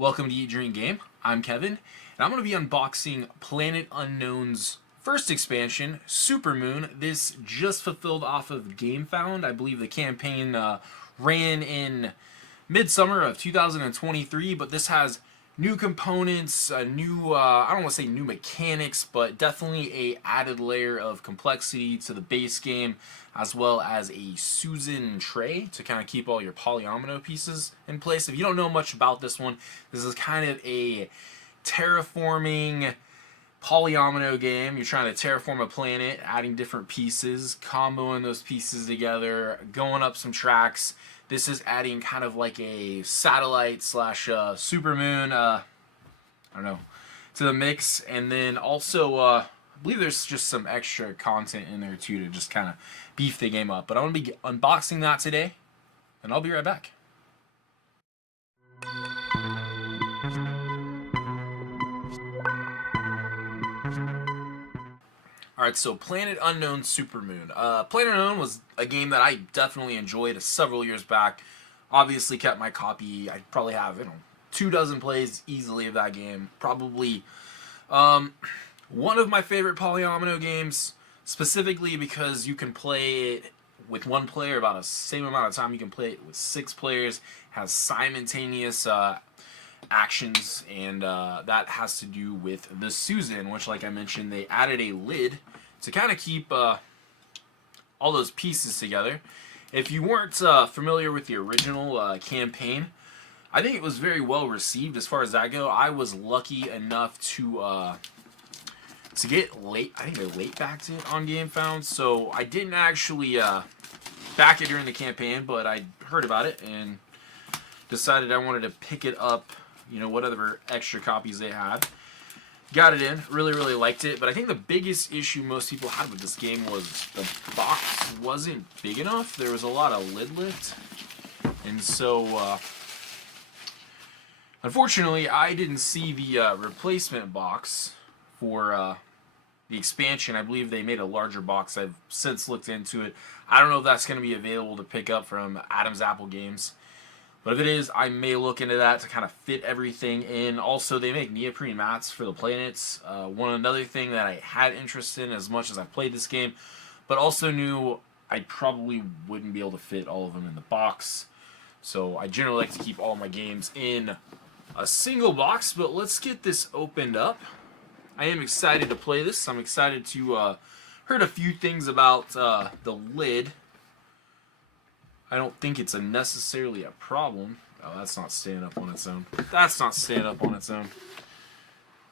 Welcome to Eat, Drink, Game. I'm Kevin, and I'm going to be unboxing Planet Unknown's first expansion, Supermoon. This just fulfilled off of GameFound. I believe the campaign ran in midsummer of 2023, but this has new components, new, I don't want to say new mechanics, but definitely a added layer of complexity to the base game, as well as a Susan tray to kind of keep all your polyomino pieces in place. If you don't know much about this one, this is kind of a terraforming polyomino game. You're trying to terraform a planet, adding different pieces, comboing those pieces together, going up some tracks. This is adding kind of like a satellite slash supermoon, I don't know, to the mix. And then also, I believe there's just some extra content in there too to just kind of beef the game up. But I'm going to be unboxing that today, and I'll be right back. Alright, so Planet Unknown Supermoon. Planet Unknown was a game that I definitely enjoyed several years back. Obviously kept my copy. I probably have, 24 plays easily of that game. Probably one of my favorite polyomino games, specifically because you can play it with one player about the same amount of time you can play it with 6 players. Has simultaneous actions, and that has to do with the Susan, which, like I mentioned, they added a lid to kind of keep all those pieces together. If you weren't familiar with the original campaign, I think it was very well received as far as that go. I was lucky enough to get late. I think they late backed it on GameFound, so I didn't actually back it during the campaign, but I heard about it and decided I wanted to pick it up. Whatever extra copies they had. Got it in. Really, really liked it. But I think the biggest issue most people had with this game was the box wasn't big enough. There was a lot of lid lift. And so, unfortunately, I didn't see the replacement box for the expansion. I believe they made a larger box. I've since looked into it. I don't know if that's going to be available to pick up from Adam's Apple Games. But if it is, I may look into that to kind of fit everything in. Also, they make neoprene mats for the planets. Another thing that I had interest in as much as I played this game, but also knew I probably wouldn't be able to fit all of them in the box. So I generally like to keep all my games in a single box, but let's get this opened up. I am excited to play this. I'm excited to heard a few things about the lid. I don't think it's necessarily a problem. Oh, that's not standing up on its own. That's not standing up on its own.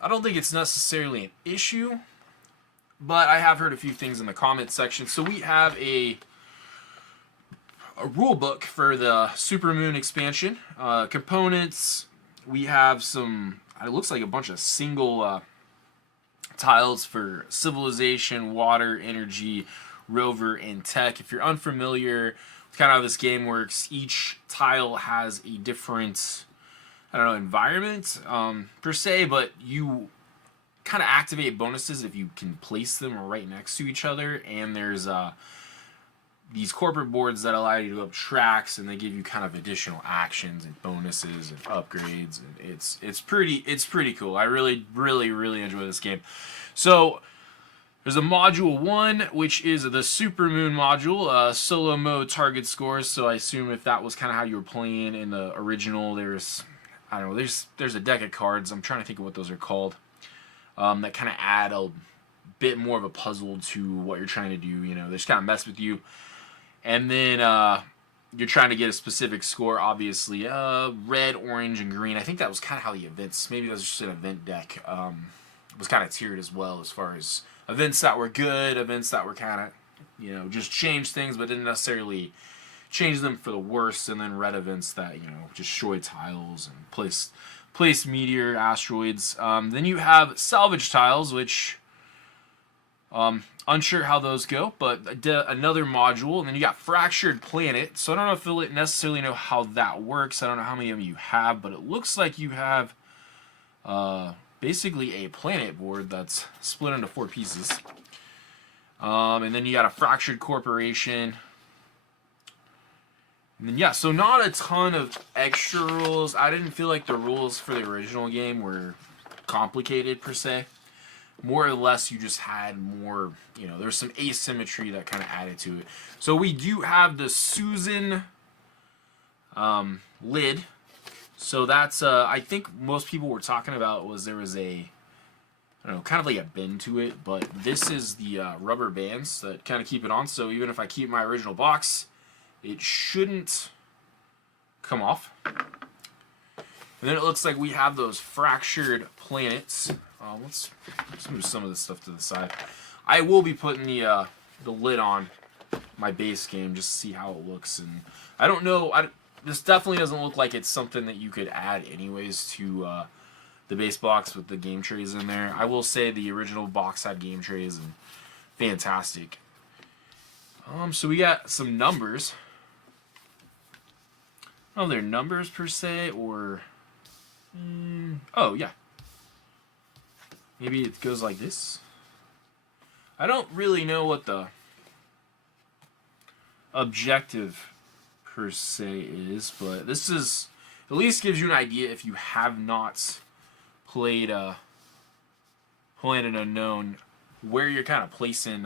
I don't think it's necessarily an issue, but I have heard a few things in the comment section. So we have a rule book for the Supermoon expansion. Components, we have some, it looks like a bunch of single tiles for civilization, water, energy, rover, and tech. If you're unfamiliar kind of how this game works, each tile has a different, environment per se, but you kind of activate bonuses if you can place them right next to each other. And there's these corporate boards that allow you to go up tracks, and they give you kind of additional actions and bonuses and upgrades, and it's pretty cool. I really enjoy this game. So there's a module 1, which is the Supermoon module, solo mode target scores. So I assume if that was kind of how you were playing in the original, there's a deck of cards. I'm trying to think of what those are called. That kind of add a bit more of a puzzle to what you're trying to do. They just kind of mess with you. And then you're trying to get a specific score, obviously. Red, orange, and green. I think that was kind of how the events, maybe that was just an event deck, was kind of tiered as well, as far as events that were good, events that were kind of, just changed things, but didn't necessarily change them for the worse, and then red events that, just destroy tiles and place meteor, asteroids. Then you have salvage tiles, which, unsure how those go, but another module. And then you got fractured planet. So I don't know if you'll necessarily know how that works. I don't know how many of them you have, but it looks like you have, basically a planet board that's split into 4 pieces. And then you got a fractured corporation. And then, yeah, so not a ton of extra rules. I didn't feel like the rules for the original game were complicated, per se. More or less, you just had more, there's some asymmetry that kind of added to it. So we do have the Susan lid. So that's, I think most people were talking about was there was a, I don't know, kind of like a bend to it. But this is the rubber bands that kind of keep it on. So even if I keep my original box, it shouldn't come off. And then it looks like we have those fractured planets. Let's move some of this stuff to the side. I will be putting the lid on my base game just to see how it looks. And I don't know. This definitely doesn't look like it's something that you could add anyways to the base box with the gametrayz in there. I will say the original box had gametrayz and fantastic. So we got some numbers. Oh, they're numbers per se, or oh yeah, maybe it goes like this. I don't really know what the objective per se is, but this is at least gives you an idea if you have not played Planet Unknown, where you're kind of placing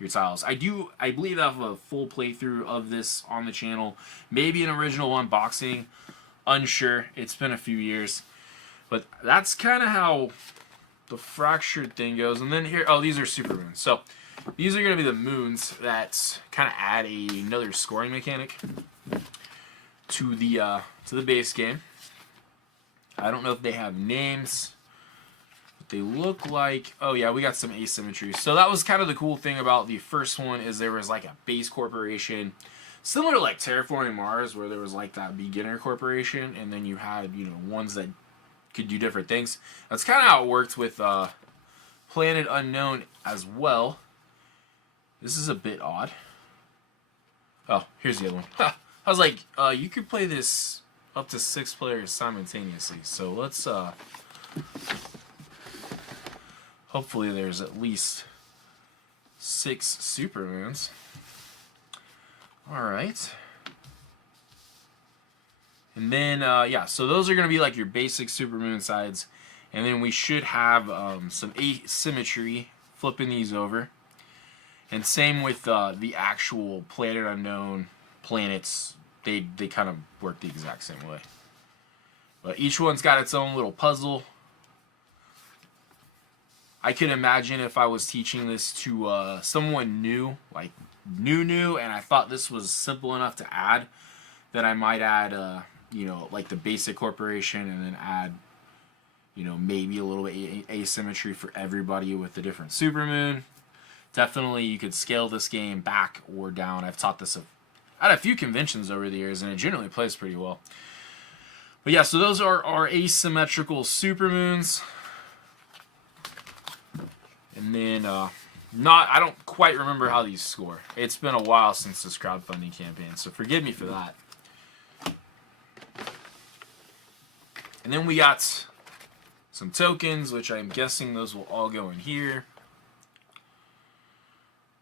your tiles. I believe I have a full playthrough of this on the channel. Maybe an original unboxing. Unsure. It's been a few years. But that's kind of how the fractured thing goes. And then here, oh, these are supermoons. So these are going to be the moons that kind of add another scoring mechanic to the base game. I don't know if they have names. They look like, oh yeah, we got some asymmetry. So that was kind of the cool thing about the first one, is there was like a base corporation, similar to like Terraforming Mars, where there was like that beginner corporation, and then you had, ones that could do different things. That's kind of how it worked with Planet Unknown as well. This is a bit odd. Oh, here's the other one. I was like, you could play this up to 6 players simultaneously. So let's hopefully there's at least 6 supermoons. Alright. And then, yeah, so those are going to be like your basic supermoon sides. And then we should have some asymmetry flipping these over. And same with the actual Planet Unknown planets. They kind of work the exact same way. But each one's got its own little puzzle. I could imagine if I was teaching this to someone new, like new, and I thought this was simple enough to add, that I might add, like the basic corporation, and then add, maybe a little bit asymmetry for everybody with the different supermoon. Definitely, you could scale this game back or down. I've taught this at a few conventions over the years, and it generally plays pretty well. But yeah, so those are our asymmetrical supermoons. And then, I don't quite remember how these score. It's been a while since this crowdfunding campaign, so forgive me for that. And then we got some tokens, which I'm guessing those will all go in here.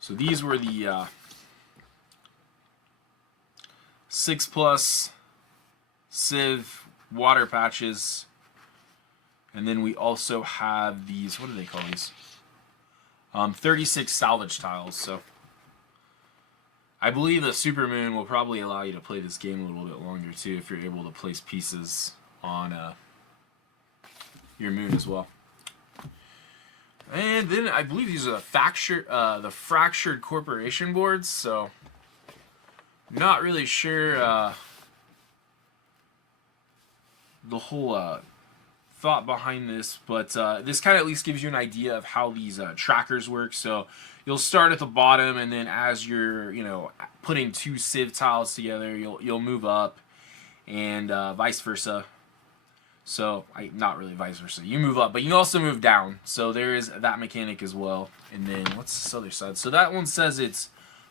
So these were the 6+ Civ water patches. And then we also have these, what do they call these? 36 salvage tiles. So I believe the Supermoon will probably allow you to play this game a little bit longer too, if you're able to place pieces on your moon as well. And then I believe these are the fractured corporation boards. So not really sure the whole thought behind this, but this kind of at least gives you an idea of how these trackers work. So you'll start at the bottom, and then as you're putting 2 Civ tiles together, you'll move up, and vice versa. So not really vice versa. You move up, but you can also move down. So there is that mechanic as well. And then what's this other side? So that one says it's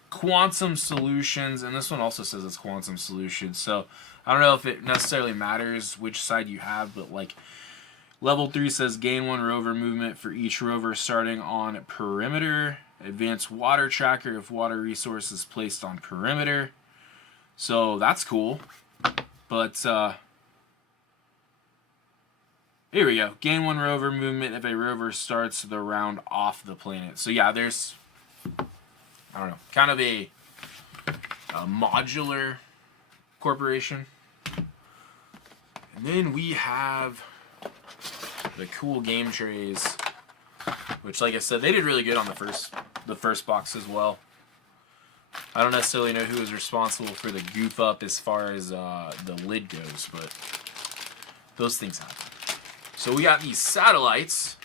quantum solutions, and this one also says it's quantum solutions. So I don't know if it necessarily matters which side you have, but like level 3 says gain 1 rover movement for each rover starting on perimeter. Advanced water tracker if water resource is placed on perimeter. So that's cool. But here we go. Gain 1 rover movement if a rover starts the round off the planet. So yeah, there's, I don't know, kind of a modular corporation. And then we have the cool gametrayz, which, like I said, they did really good on the first box as well. I don't necessarily know who was responsible for the goof up as far as the lid goes, but those things happen. So we got these satellites.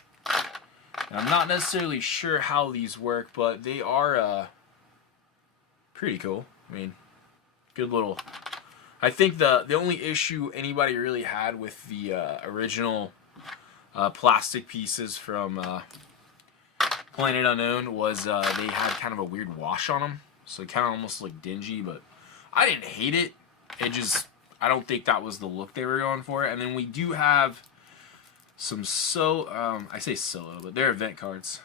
And I'm not necessarily sure how these work, but they are pretty cool. I mean, good little... I think the only issue anybody really had with the original plastic pieces from Planet Unknown was they had kind of a weird wash on them. So it kind of almost looked dingy, but I didn't hate it. It just, I don't think that was the look they were going for. And then we do have some I say solo, but they're event cards.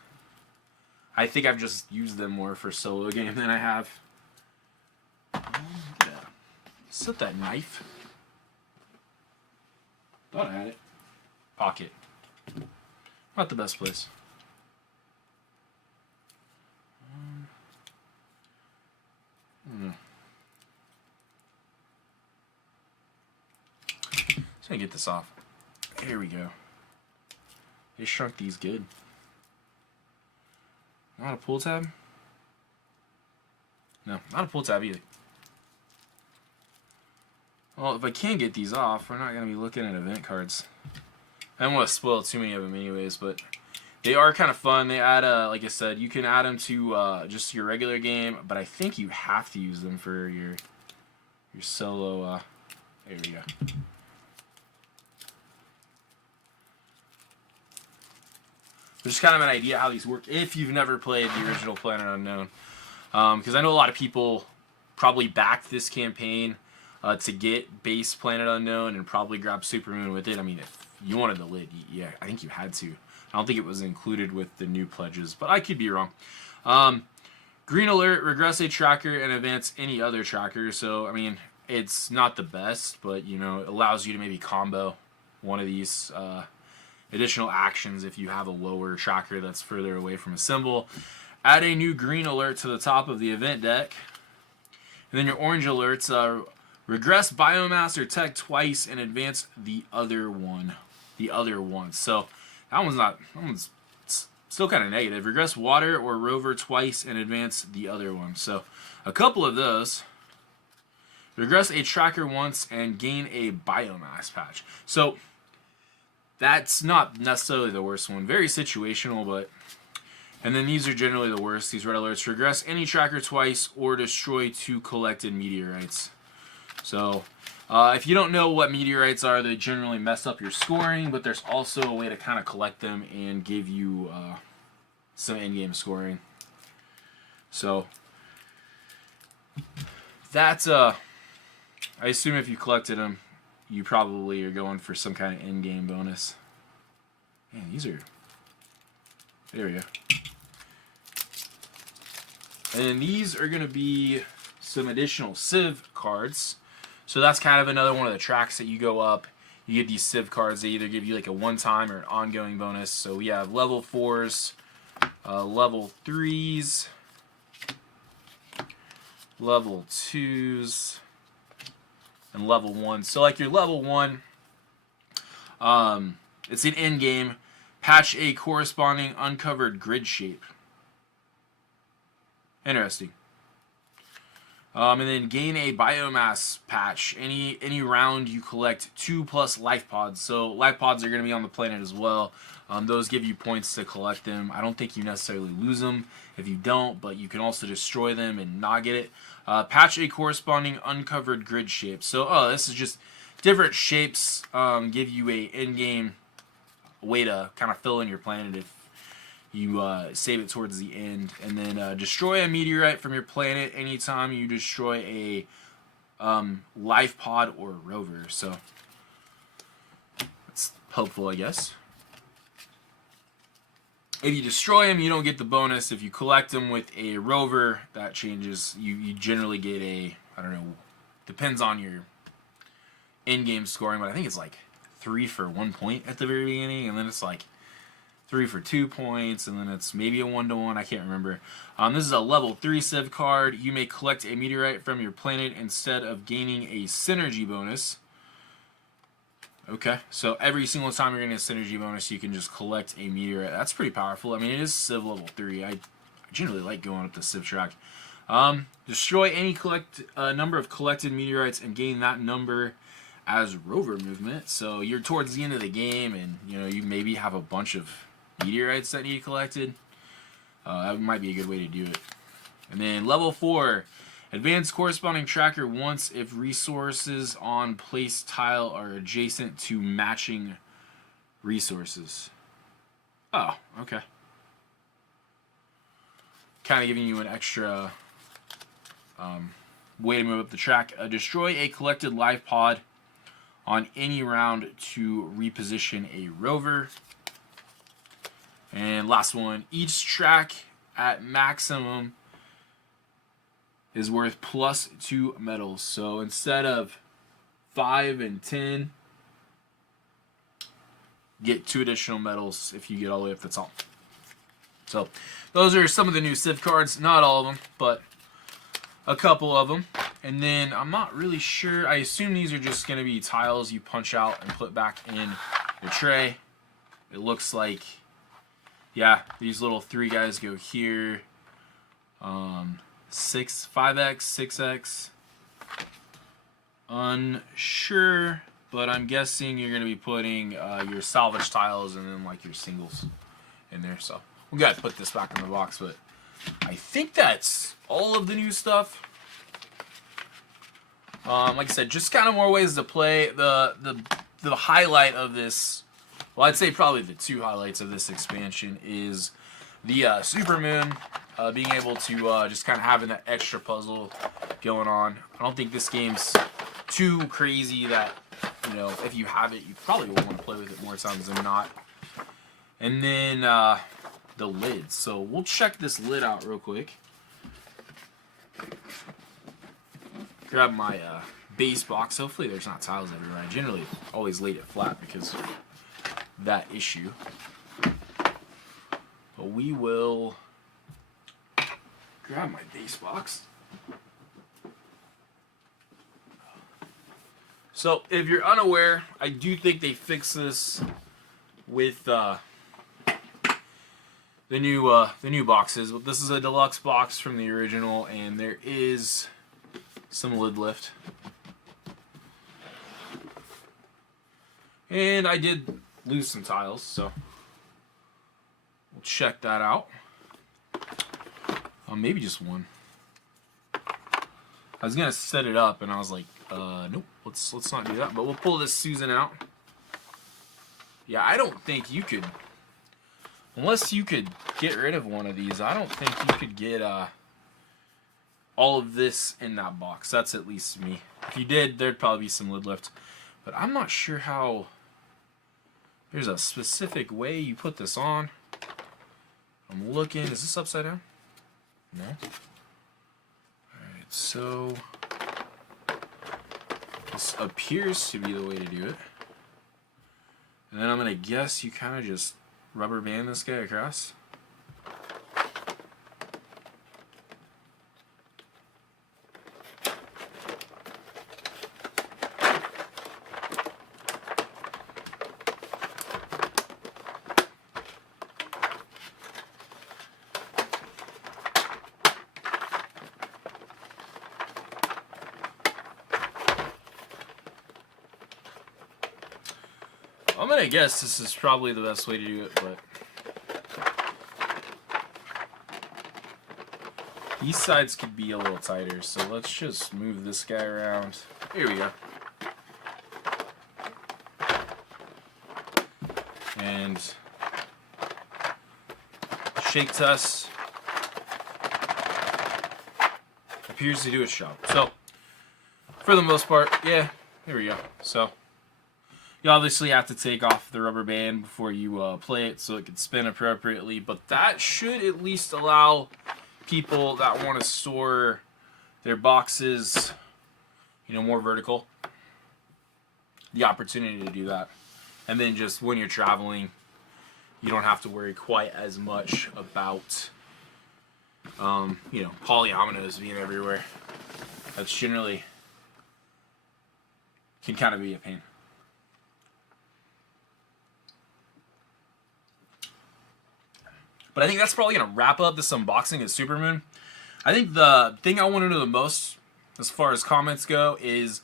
I think I've just used them more for solo game than I have. Set that knife. Thought I had it. Pocket. Not the best place. Just gonna get this off. Here we go. They shrunk these good. Not a pull tab? No, not a pull tab either. Well, if I can get these off, we're not going to be looking at event cards. I don't want to spoil too many of them anyways, but they are kind of fun. They add, like I said, you can add them to just your regular game, but I think you have to use them for your solo. There we go. Just kind of an idea how these work if you've never played the original Planet Unknown. Because I know a lot of people probably backed this campaign to get base Planet Unknown and probably grab Supermoon with it. I mean, if you wanted the lid, yeah, I think you had to. I don't think it was included with the new pledges, but I could be wrong. Green alert, regress a tracker and advance any other tracker. So, I mean, it's not the best, but, you know, it allows you to maybe combo one of these additional actions if you have a lower tracker that's further away from a symbol. Add a new green alert to the top of the event deck. And then your orange alerts, regress biomass or tech twice and advance the other one. So that one's still kind of negative. Regress water or rover twice and advance the other one. So a couple of those. Regress a tracker once and gain a biomass patch. So that's not necessarily the worst one. Very situational, but... And then these are generally the worst. These red alerts. Regress any tracker twice or destroy 2 collected meteorites. So, if you don't know what meteorites are, they generally mess up your scoring, but there's also a way to kind of collect them and give you some in-game scoring. So, that's, I assume if you collected them, you probably are going for some kind of in-game bonus. Man, these are... There we go. And these are going to be some additional Civ cards. So that's kind of another one of the tracks that you go up. You get these Civ cards. They either give you like a one-time or an ongoing bonus. So we have level 4s, level 3s, level 2s, and level 1. So like your level 1, it's an in-game. Patch a corresponding uncovered grid shape. Interesting. And then gain a biomass patch. Any round you collect 2+ life pods. So life pods are going to be on the planet as well. Those give you points to collect them. I don't think you necessarily lose them if you don't, but you can also destroy them and not get it. Patch a corresponding uncovered grid shape. So, this is just different shapes give you a in-game way to kind of fill in your planet if you save it towards the end. And then destroy a meteorite from your planet anytime you destroy a life pod or rover. So that's helpful, I guess. If you destroy them, you don't get the bonus. If you collect them with a rover, that changes. You generally get a, I don't know, depends on your in-game scoring, but I think it's like 3 for 1 point at the very beginning, and then it's like 3 for 2 points, and then it's maybe a 1-to-1. I can't remember. This is a level 3 Civ card. You may collect a meteorite from your planet instead of gaining a synergy bonus. Okay, so every single time you're getting a synergy bonus, you can just collect a meteorite. That's pretty powerful. I mean, it is Civ level 3. I generally like going up the Civ track. Destroy any number of collected meteorites and gain that number as rover movement. So you're towards the end of the game, and you maybe have a bunch of meteorites that need collected. That might be a good way to do it. And then level 4, advanced corresponding tracker once if resources on place tile are adjacent to matching resources. Oh, okay. Kind of giving you an extra way to move up the track. Destroy a collected life pod on any round to reposition a rover. And last one, each track at maximum is worth +2 medals. So instead of 5 and 10, get 2 additional medals if you get all the way up the top. So those are some of the new Civ cards. Not all of them, but a couple of them. And then I'm not really sure. I assume these are just going to be tiles you punch out and put back in the tray. It looks like, yeah, these little 3 guys go here. 5x, 6x. Unsure, but I'm guessing you're going to be putting your salvage tiles and then like your singles in there. So we got to put this back in the box, but I think that's all of the new stuff. Like I said, just kind of more ways to play. The highlight of this, well, I'd say probably the 2 highlights of this expansion is the Supermoon, being able to just kind of having that extra puzzle going on. I don't think this game's too crazy that, if you have it, you probably will want to play with it more times than not. And then the lid. So we'll check this lid out real quick. Grab my base box. Hopefully there's not tiles everywhere. I generally always laid it flat because of that issue. But we will grab my base box. So if you're unaware, I do think they fixed this with the new boxes. This is a deluxe box from the original, and there is some lid lift. And I did lose some tiles, so we'll check that out. Maybe just one. I was gonna set it up, and I was like, nope, let's not do that. But we'll pull this Susan out. Yeah, I don't think you could, unless you could get rid of one of these. I don't think you could get all of this in that box. That's at least me. If you did, there'd probably be some lid lift. But I'm not sure how. There's a specific way you put this on. I'm looking. Is this upside down? No. Alright, so this appears to be the way to do it. And then I'm going to guess you kind of just rubber band this guy across. I'm gonna guess this is probably the best way to do it, but these sides could be a little tighter, so let's just move this guy around. Here we go. And shake test appears to do its job. So for the most part, yeah, here we go. So you obviously have to take off the rubber band before you play it so it can spin appropriately, but that should at least allow people that want to store their boxes, more vertical, the opportunity to do that. And then just when you're traveling, you don't have to worry quite as much about, polyominoes being everywhere. That's generally can kind of be a pain. But I think that's probably going to wrap up this unboxing of Supermoon. I think the thing I want to know the most, as far as comments go, is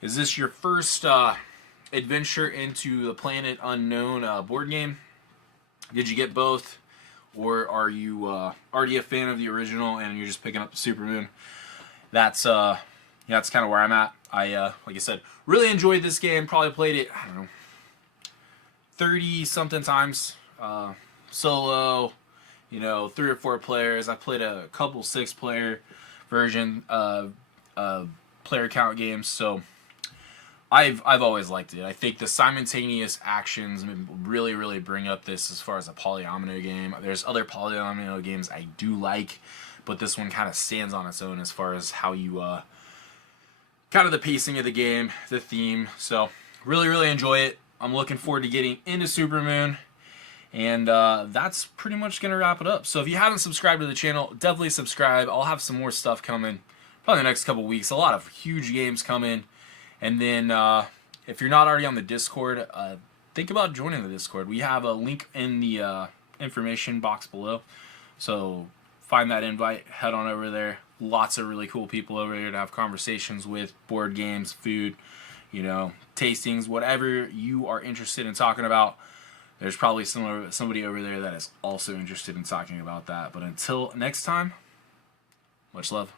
this your first adventure into the Planet Unknown board game? Did you get both? Or are you already a fan of the original and you're just picking up the Supermoon? That's kind of where I'm at. I like I said, really enjoyed this game. Probably played it, I don't know, 30 something times solo. 3 or 4 players. I played a couple 6-player version player count games. So I've always liked it. I think the simultaneous actions really bring up this as far as a polyomino game. There's other polyomino games I do like, but this one kind of stands on its own as far as how you kind of the pacing of the game, the theme. So really enjoy it. I'm looking forward to getting into Supermoon. And that's pretty much going to wrap it up. So if you haven't subscribed to the channel, definitely subscribe. I'll have some more stuff coming probably the next couple weeks. A lot of huge games coming. And then if you're not already on the Discord, think about joining the Discord. We have a link in the information box below. So find that invite, head on over there. Lots of really cool people over there to have conversations with, board games, food, tastings, whatever you are interested in talking about. There's probably somebody over there that is also interested in talking about that. But until next time, much love.